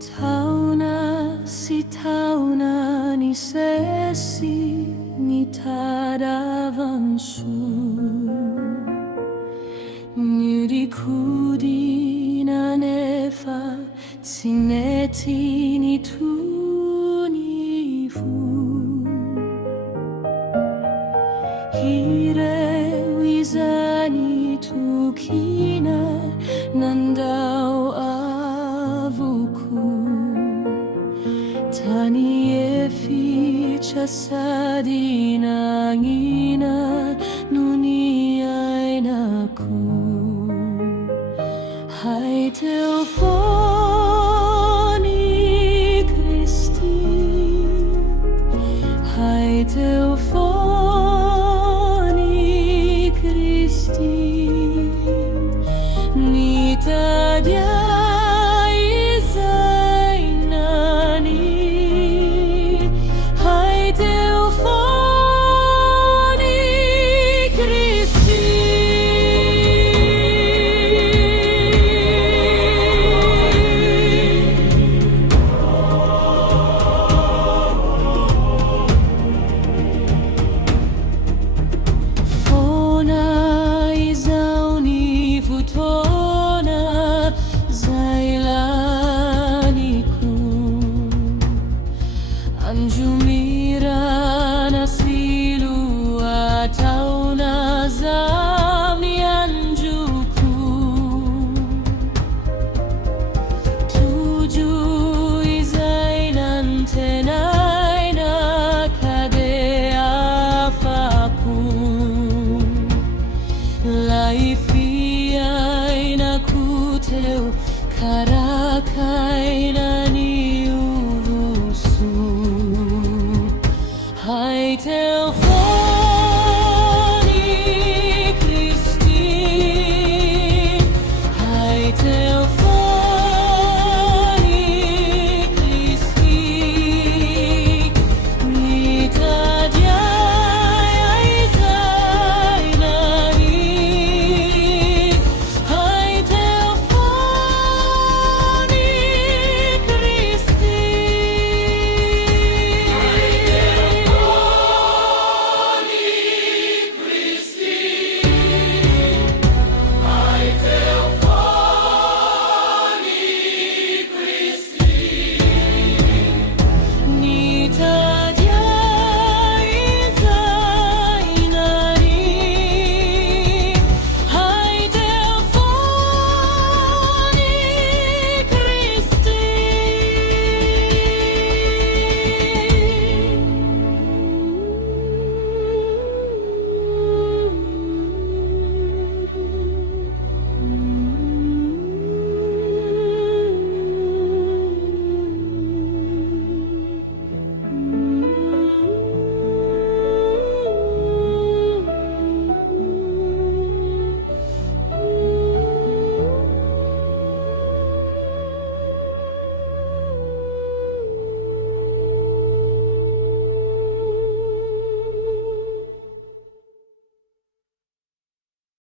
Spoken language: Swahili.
Tauna si tauna ni sesi ni tadavansu Nirikudi na nefa tsineti ni tunifu Hire wizani tukina nandau avuku Tani eficha sadina ngina nunia naku Hai teofoni Christi Hai teofoni Christi Nita dia Anjumira na silu atau nazam ni anjuku Tuju izainan tenai na kade afapun Laifia ina kuteu karakai na